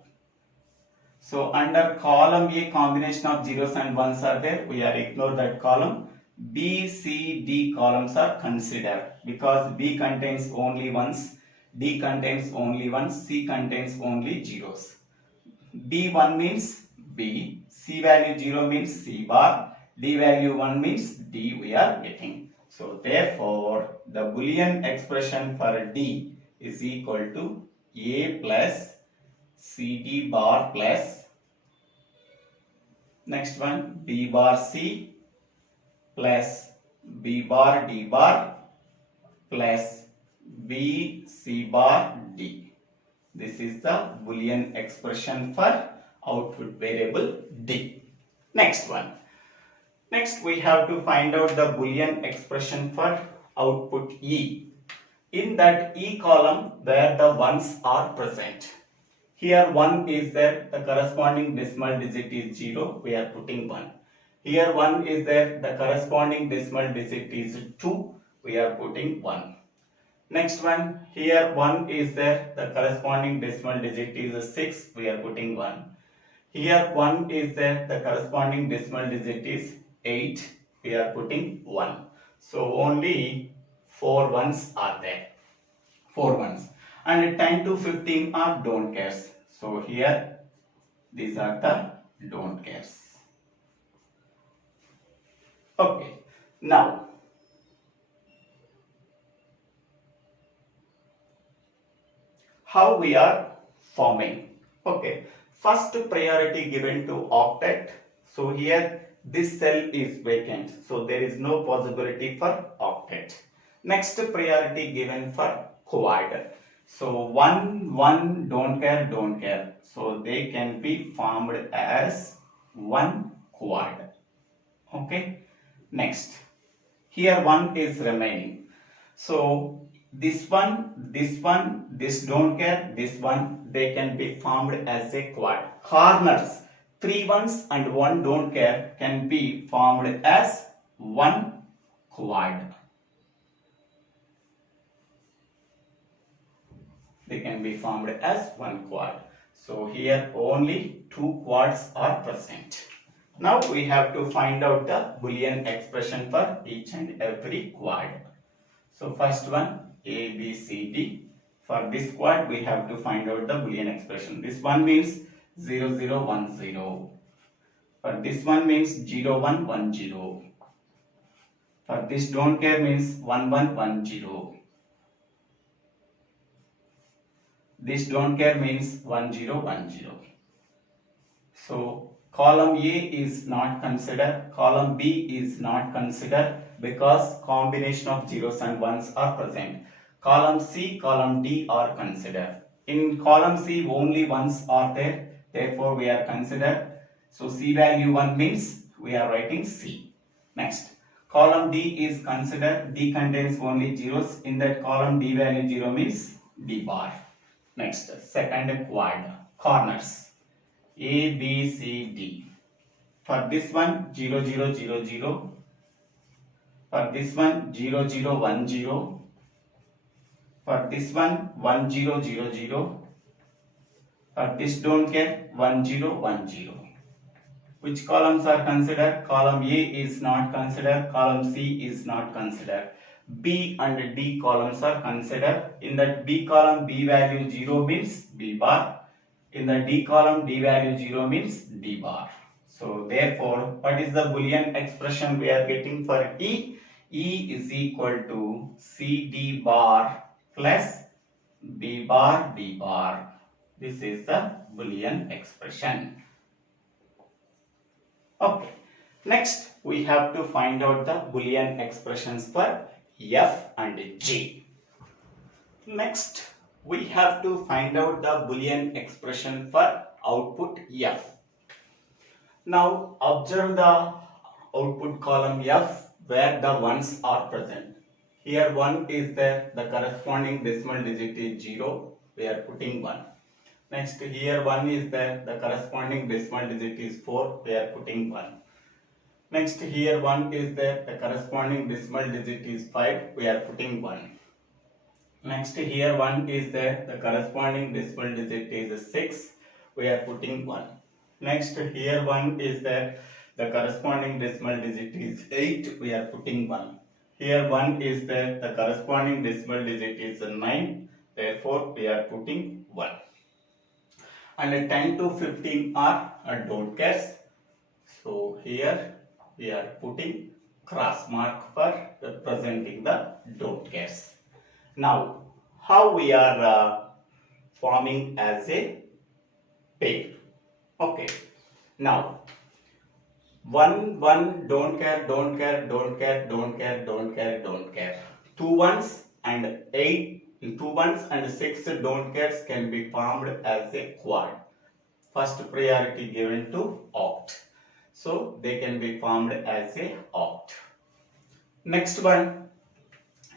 So under column A combination of zeros and ones are there. We are ignore that column. B, C, D columns are considered because B contains only ones, D contains only ones, C contains only zeros. B1 means B, C value 0 means C bar, D value 1 means D we are getting. So therefore the Boolean expression for D is equal to A plus CD bar plus next one B bar C plus B bar D bar plus B C bar D. This is the Boolean expression for output variable D. Next one. Next we have to find out the Boolean expression for output E. In that E column where the ones are present. Here 1 is there, the corresponding decimal digit is 0, we are putting 1. Here 1 is there, the corresponding decimal digit is 2, we are putting 1. Next one, here 1 is there, the corresponding decimal digit is 6, we are putting 1. Here 1 is there, the corresponding decimal digit is 8, we are putting 1. So only 4 ones are there. 4 ones. And 10 to 15 are don't cares. So here these are the don't cares. Okay. Now how we are forming? Okay. First priority given to octet. So here this cell is vacant. So there is no possibility for octet. Next priority given for quad. So 1, 1, don't care. So they can be formed as one quad. Okay. Next. Here 1 is remaining. So this one, this don't care, this one, they can be formed as a quad. Corners, 3 ones and 1 don't care can be formed as one quad. They can be formed as one quad. So here only 2 quads are present. Now we have to find out the Boolean expression for each and every quad. So first one A, B, C, D. For this quad we have to find out the Boolean expression. This one means 0, 0, 1, 0. For this one means 0, 1, 1, 0. For this don't care means 1, 1, 1, 0. This don't care means 1, 0, 1, 0. So column A is not considered, column B is not considered because combination of zeros and ones are present. Column C, column D are considered. In column C only ones are there, therefore we are considered. So C value 1 means we are writing C. Next, column D is considered, D contains only zeros. In that column D value 0 means D bar. Next, second quad, corners A, B, C, D. For this one 0, 0, 0, 0. For this one 0, 0, 1, 0. For this one 1, 0, 0, 0. For this don't care 1, 0, 1, 0. Which columns are considered? Column A is not considered, column C is not considered. B and D columns are considered. In that B column B value 0 means B bar. In the D column D value 0 means D bar. So therefore what is the Boolean expression we are getting for E? E is equal to CD bar plus B bar D bar. This is the Boolean expression. Okay. Next we have to find out the Boolean expressions for F and G. Next we have to find out the Boolean expression for output F. Now observe the output column F where the ones are present. Here 1 is there, the corresponding decimal digit is 0, we are putting 1. Next here 1 is there, the corresponding decimal digit is 4, we are putting 1. Next here 1 is there, the corresponding decimal digit is 5, we are putting 1. Next here 1 is there, the corresponding decimal digit is 6, we are putting 1. Next here 1 is there, the corresponding decimal digit is 8, we are putting 1. Here 1 is there, the corresponding decimal digit is 9, therefore we are putting 1. And 10 to 15 are don't cares. So here we are putting cross mark for representing the don't cares. Now how we are forming as a pair. Okay. Now 1, 1, don't care, don't care, don't care, don't care, don't care, don't care. 2 ones and 8, 2 ones and 6 don't cares can be formed as a quad. first priority given to oct. So they can be formed as a oct. Next one,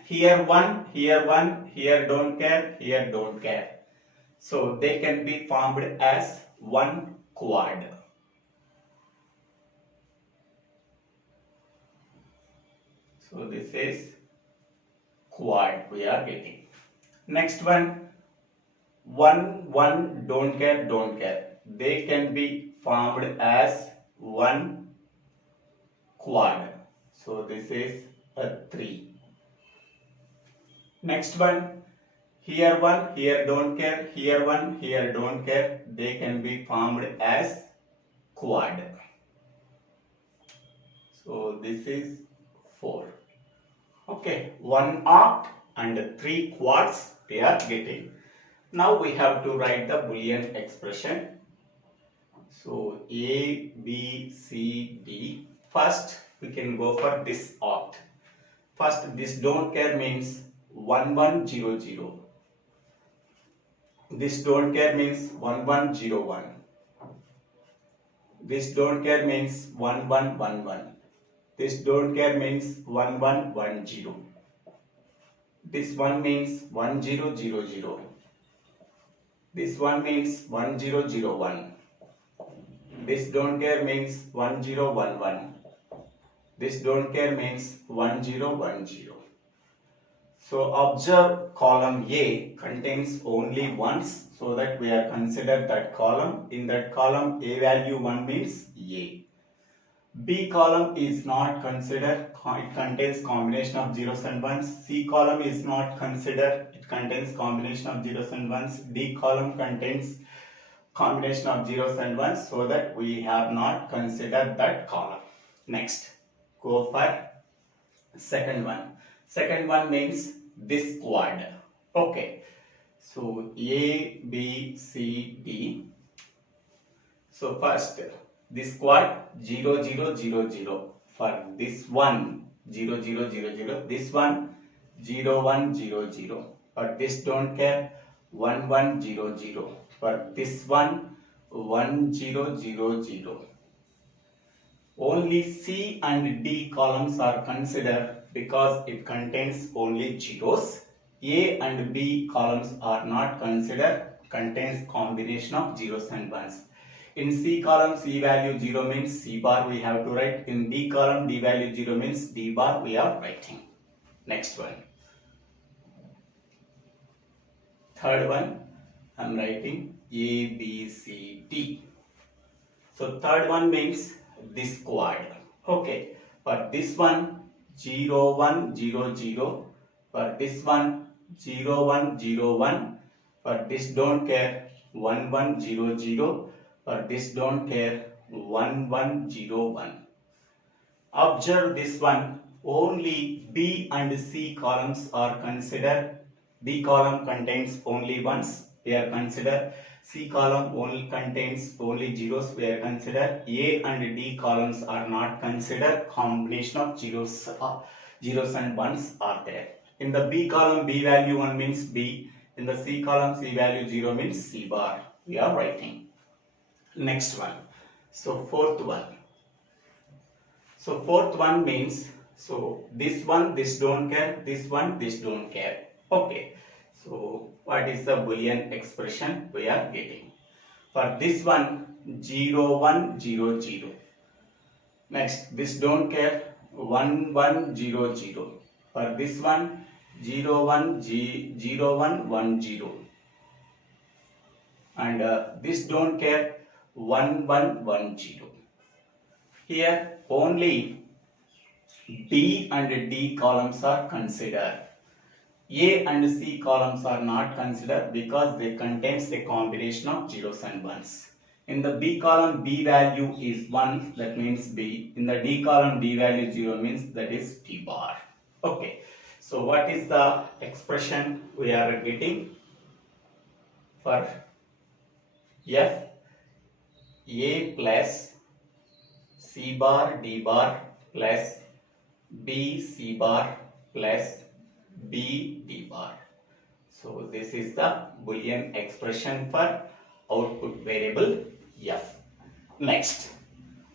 here one, here don't care, here don't care. So they can be formed as one quad. So this is quad we are getting. Next one, one, don't care, don't care. They can be formed as one quad. So this is a 3. Next one, here don't care, here don't care. They can be formed as quad. So this is 4. Okay, 1 oct and 3 quads we are getting. Now we have to write the Boolean expression. So A, B, C, D. First we can go for this oct. First this don't care means 1100. This don't care means 1101. This don't care means 1111. This don't care means 1110. This one means 1000. This one means 1001. This don't care means 1011. This don't care means 1010. So observe column A contains only ones, so that we are considered that column. In that column A value 1 means A. B column is not considered, it contains combination of zeros and ones. C column is not considered, it contains combination of zeros and ones. D column contains combination of zeros and ones, so that we have not considered that column. Next, go for second one. Second one means this quad. Okay, so A, B, C, D. So first, this quad 0, 0, 0, 0. For this one 0, 0, 0, 0. This one 0, 1, 0, 0. For this don't care 1, 1, 0, 0. For this one 1, 0, 0, 0. Only C and D columns are considered because it contains only zeros. A and B columns are not considered, contains combination of zeros and ones. In C column C value 0 means C bar we have to write. In D column D value 0 means D bar we are writing. Next one. Third one I am writing A, B, C, D. So third one means this quad. Okay, for this one 0, 1, 0, 0. For this one 0, 1, 0, 1. For this don't care 1, 1, 0, 0. For this don't care 1, 1, 0, 1. Observe this one, only B and C columns are considered. B column contains only ones, we are considered. C column only contains only zeros, we are considered. A and D columns are not considered, combination of zeros and ones are there. In the B column B value 1 means B. In the C column C value 0 means C bar we are writing. Next one. So fourth one. So fourth one means, so this one this don't care, this one this don't care. Okay. So what is the Boolean expression we are getting? For this one 0, 1, 0, 0. Next this don't care 1, 1, 0, 0. For this one 0, 1, 0, 1, 1, 0. And this don't care 1, 1, 1, 0. Here only B and D columns are considered. A and C columns are not considered because they contains a combination of zeros and ones. In the B column B value is 1, that means B. In the D column D value 0 means that is D bar. Okay. So what is the expression we are getting for F? A plus C bar D bar plus B C bar plus B D bar. So this is the Boolean expression for output variable F. Next,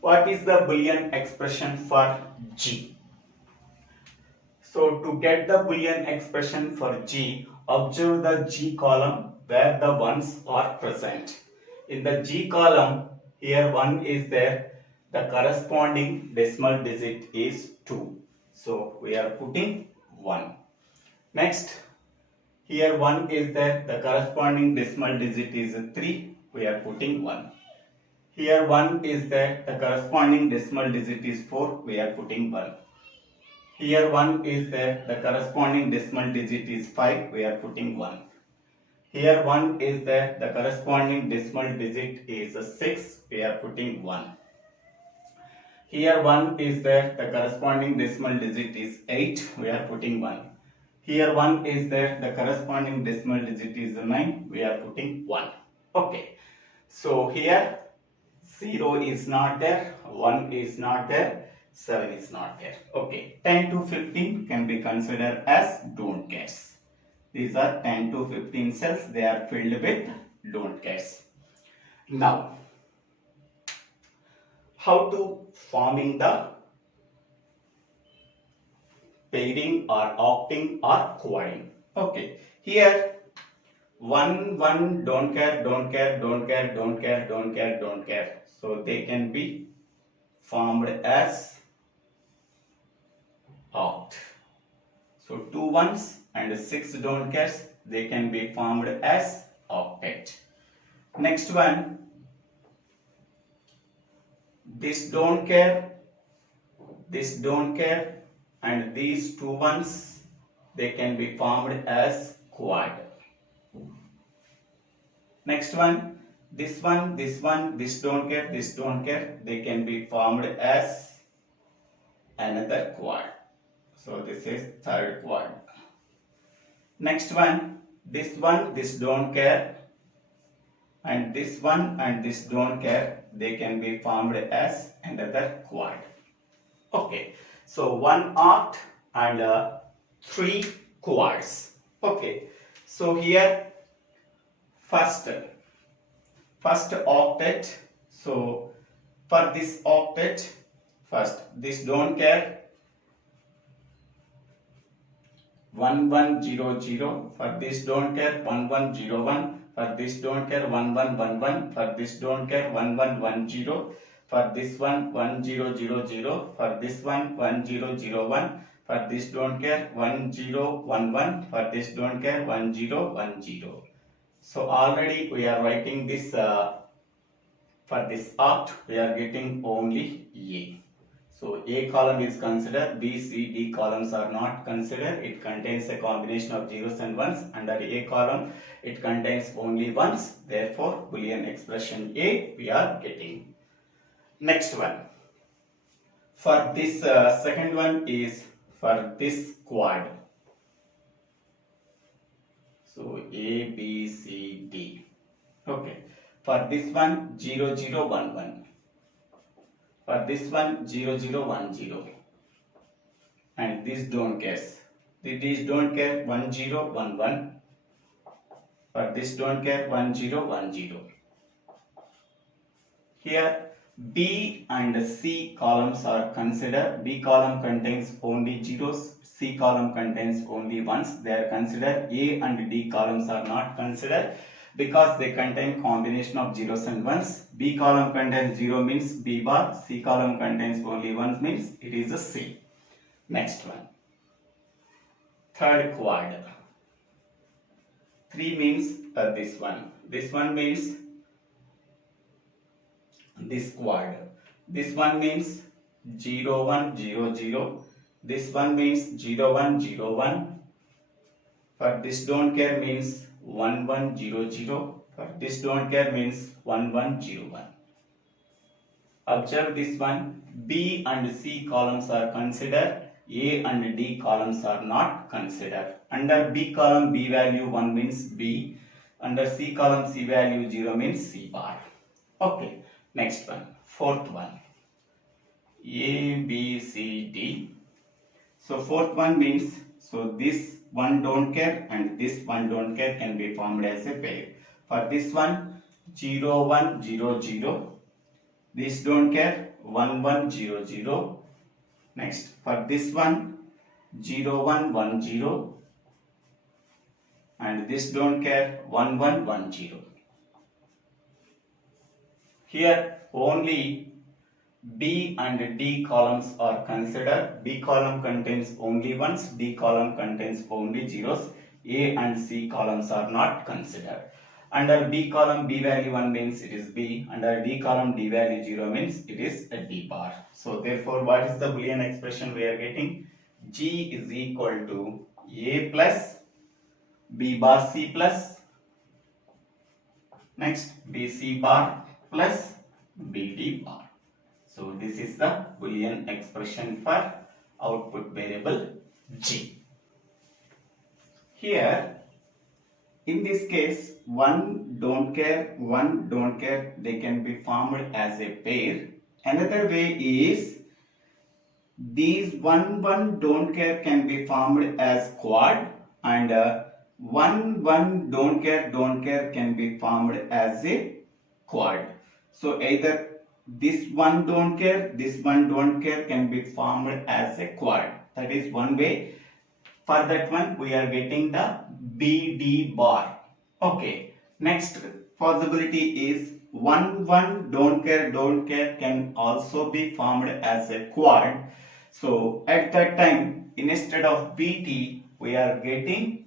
what is the Boolean expression for G? So to get the Boolean expression for G, observe the G column where the ones are present. In the G column, here 1 is there, the corresponding decimal digit is 2. So we are putting 1. Next, here 1 is there, the corresponding decimal digit is 3, we are putting 1. Here 1 is there, the corresponding decimal digit is 4, we are putting 1. Here 1 is there, the corresponding decimal digit is 5, we are putting 1. Here 1 is there, the corresponding decimal digit is 6, we are putting 1. Here 1 is there, the corresponding decimal digit is 8, we are putting 1. Here 1 is there, the corresponding decimal digit is 9, we are putting 1. Okay, so here 0 is not there, 1 is not there, 7 is not there. Okay, 10 to 15 can be considered as don't cares. These are 10 to 15 cells, they are filled with don't cares. Now, how to forming the pairing or octing or quading. Okay, here 1, 1, don't care, don't care, don't care, don't care, don't care, don't care. So they can be formed as oct. So 2 ones and 6 don't cares, they can be formed as octet. Next one, this don't care, and these 2 ones, they can be formed as quad. Next one, this one, this don't care, they can be formed as another quad. So this is third quad. Next one, this don't care, and this one and this don't care, they can be formed as another quad. Okay, so 1 oct and 3 quads. Okay, so here first octet. So for this octet, first this don't care 1100, for this don't care 1101, for this don't care 1111, for this don't care 1110, for this one 1000, for this one 1001, for this don't care 1011, for this don't care 1010. So already we are writing this for this oct, we are getting only A. So A column is considered, B, C, D columns are not considered. It contains a combination of zeros and ones. Under A column, it contains only ones. Therefore, Boolean expression A we are getting. Next one. For this second one is for this quad. So A, B, C, D. Okay. For this one 0011. For this one 0010, and this don't cares. These don't care 1011. For this don't care 1010. Here B and C columns are considered. B column contains only zeros. C column contains only ones. They are considered. A and D columns are not considered, because they contain combination of zeros and ones. B column contains 0 means B bar. C column contains only 1 means it is a C. Next one. Third quad. 3 means this one. This one means this quad. This one means 0100. This one means 0101. For this don't care means 1100. For this don't care means 1101. Observe this one. B and C columns are considered. A and D columns are not considered. Under B column, B value 1 means B. Under C column, C value 0 means C bar. Okay. Next one. Fourth one. A, B, C, D. So fourth one means, so this one don't care and this one don't care can be formed as a pair. For this one 0 1 0 0. This don't care, 1 1 0 0. Next for this one 0 1 1 0, and this don't care, 1 1 1 0. Here only B and D columns are considered. B column contains only ones, D column contains only zeros. A and C columns are not considered. Under B column B value 1 means it is B. Under D column D value 0 means it is a D bar. So therefore what is the Boolean expression we are getting? G is equal to A plus B bar C plus, next BC bar plus BD bar. So this is the Boolean expression for output variable G. Here in this case 1 don't care, 1 don't care, they can be formed as a pair. Another way is these 1 1 don't care can be formed as quad, and 1 1 don't care can be formed as a quad. So either this one don't care, this one don't care can be formed as a quad. That is one way. For that one we are getting the BD bar. Okay. Next possibility is 1 1 don't care can also be formed as a quad. So at that time instead of BT we are getting,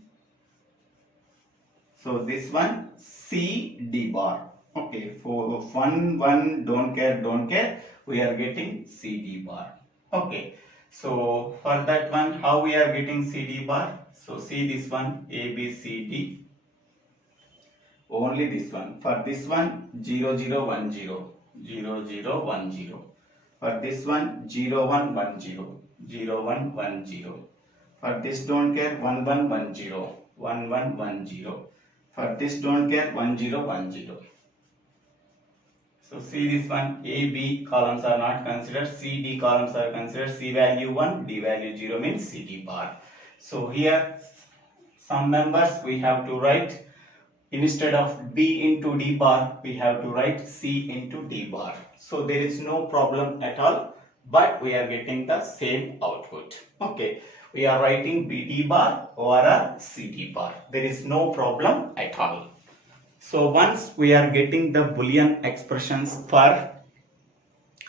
so this one CD bar. Okay, for 1 1 don't care we are getting CD bar. Okay, so for that one how we are getting CD bar? So see this one A B C D, only this one. For this one 0 0 1 0 0 0 1 0. For this one 0 1 1 0 0 1 1 0. For this don't care 1 1 1 0 1 1 1 0. For this don't care 1 0 1 0. So see this one A B columns are not considered, C D columns are considered. C value 1, D value 0 means CD bar. So here some members we have to write, instead of B into D bar we have to write C into D bar. So there is no problem at all, but we are getting the same output. Okay, we are writing BD bar or a CD bar. There is no problem at all. So once we are getting the Boolean expressions for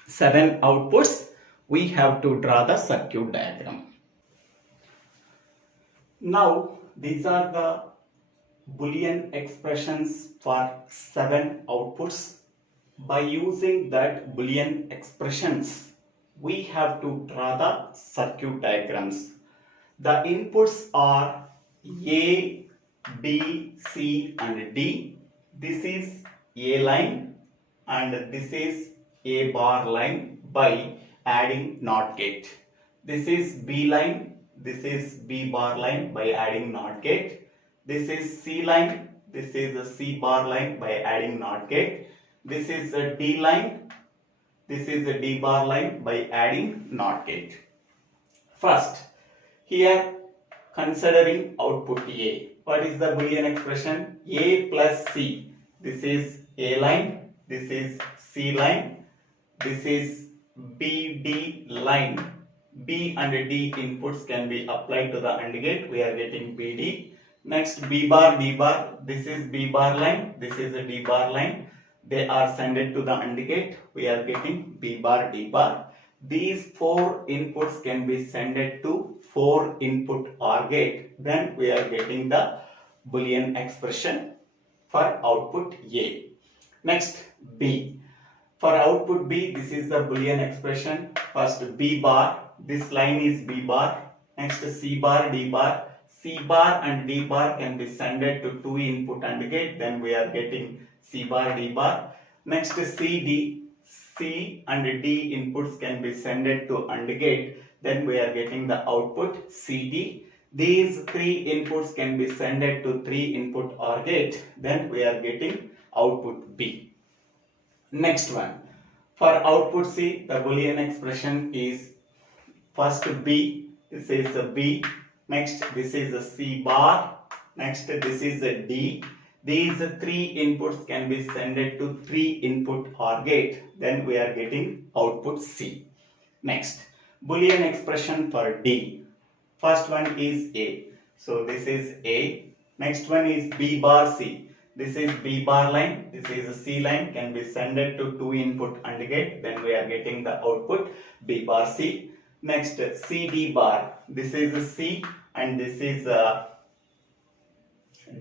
7 outputs, we have to draw the circuit diagram. Now these are the Boolean expressions for 7 outputs. By using that Boolean expressions, we have to draw the circuit diagrams. The inputs are A, B, C and D. This is A line and this is A bar line by adding NOT gate. This is B line, this is B bar line by adding NOT gate. This is C line, this is a C bar line by adding NOT gate. This is a D line, this is a D bar line by adding NOT gate. First, here considering output A. What is the Boolean expression? A plus C. This is A line, this is C line, this is BD line. B and D inputs can be applied to the AND gate. We are getting BD. Next B bar, D bar. This is B bar line, this is a D bar line. They are sent to the AND gate. We are getting B bar, D bar. These 4 inputs can be sent to 4 input OR gate. Then we are getting the Boolean expression for output A. Next B. For output B, this is the Boolean expression. First B bar. This line is B bar. Next C bar, D bar. C bar and D bar can be sent to 2 input AND gate. Then we are getting C bar, D bar. Next CD. C and D inputs can be sent to AND gate. Then we are getting the output CD. These 3 inputs can be sent to 3 input OR gate. Then we are getting output B. Next one. For output C, the Boolean expression is first B. This is a B. Next, this is a C bar. Next, this is a D. These three inputs can be sent to three input OR gate. Then we are getting output C. Next, Boolean expression for D. First one is A. So this is A. Next one is B bar C. This is B bar line. This is a C line. Can be sent to two input AND gate. Then we are getting the output B bar C. Next, C D bar. This is a C and this is a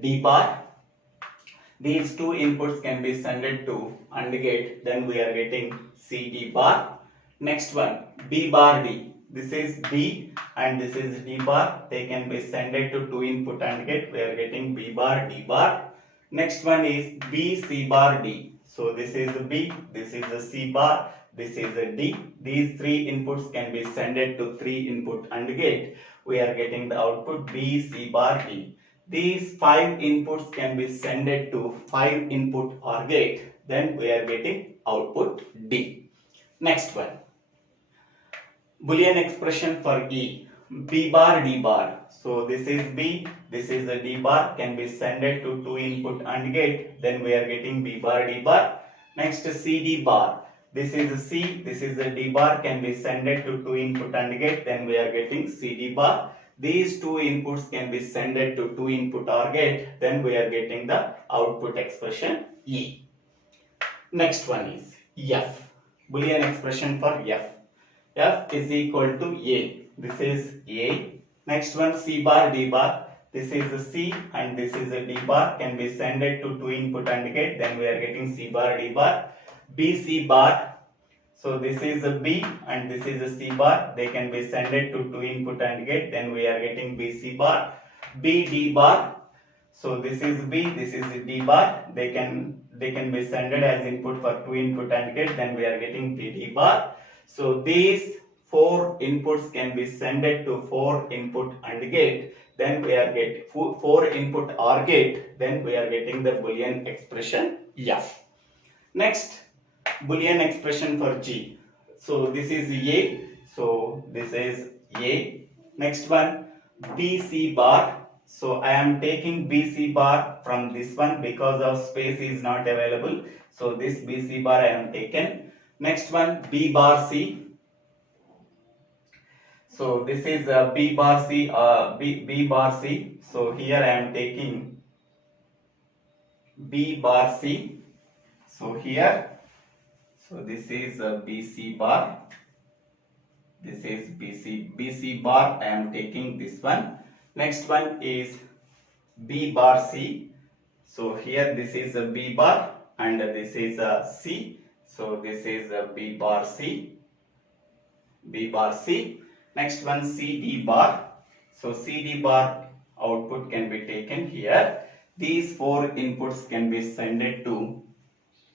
D bar. These two inputs can be sent to AND gate. Then we are getting C D bar. Next one, B bar D. This is B and this is D bar. They can be sent to two input AND gate. We are getting B bar D bar. Next one is B C bar D. So this is a B, this is a C bar, this is a D. These three inputs can be sent to three input AND gate. We are getting the output B C bar D. These five inputs can be sent to five input OR gate. Then we are getting output D. Next one, Boolean expression for E. B bar D bar. So this is B, this is a D bar, can be sent to two input AND gate. Then we are getting B bar D bar. Next, C D bar. This is a C, this is a D bar, can be sent to two input AND gate. Then we are getting C D bar. These two inputs can be sent to two input OR gate. Then we are getting the output expression E. Next one is F. Boolean expression for F. F is equal to A. This is A. Next one, C bar D bar. This is a C and this is a D bar, can be sent to two input AND gate. Then we are getting C bar D bar. B C bar. So this is a B and this is a C bar. They can be sent to two input AND gate. Then we are getting B C bar. B D bar. So this is B, this is D bar. They can be sent as input for two input AND gate. Then we are getting B D bar. So these four inputs can be sent to four input AND gate. Then we are getting four input OR gate. Then we are getting the Boolean expression F. Next, Boolean expression for G. So this is A. So this is A. Next one, BC bar. So I am taking BC bar from this one because of space is not available. So this BC bar I am taken. Next one, B bar C. So this is B bar C, B bar C. So here I am taking B bar C. So here, so this is BC bar. This is BC bar. I am taking this one. Next one is B bar C. So here this is a B bar and this is a C. So this is a B bar C. B bar C. Next one, C D bar. So C D bar output can be taken here. These four inputs can be sent to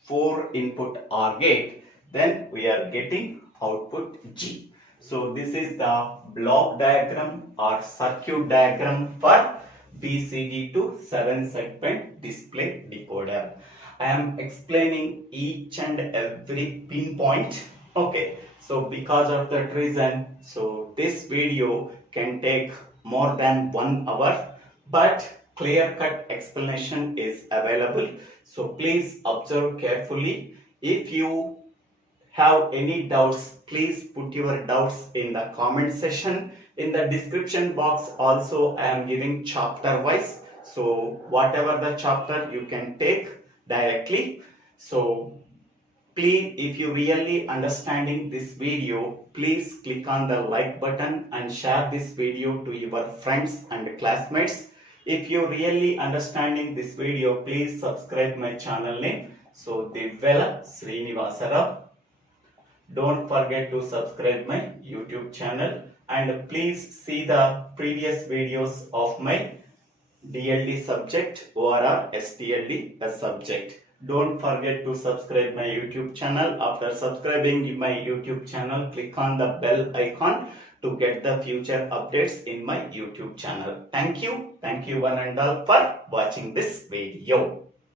four input OR gate. Then we are getting output G. So this is the block diagram or circuit diagram for BCD to 7-segment display decoder. I am explaining each and every pinpoint. Okay, so because of that reason, so this video can take more than 1 hour, but clear-cut explanation is available. So please observe carefully. If you have any doubts, please put your doubts in the comment section. In the description box also I am giving chapter wise. So whatever the chapter you can take directly. So please, if you really understanding this video, please click on the like button and share this video to your friends and classmates. If you really understanding this video, please subscribe my channel name. So Divvela SRINIVASA. Don't forget to subscribe my YouTube channel and please see the previous videos of my DLD subject or STLD subject. Don't forget to subscribe my YouTube channel. After subscribing my YouTube channel, click on the bell icon to get the future updates in my YouTube channel. Thank you one and all for watching this video.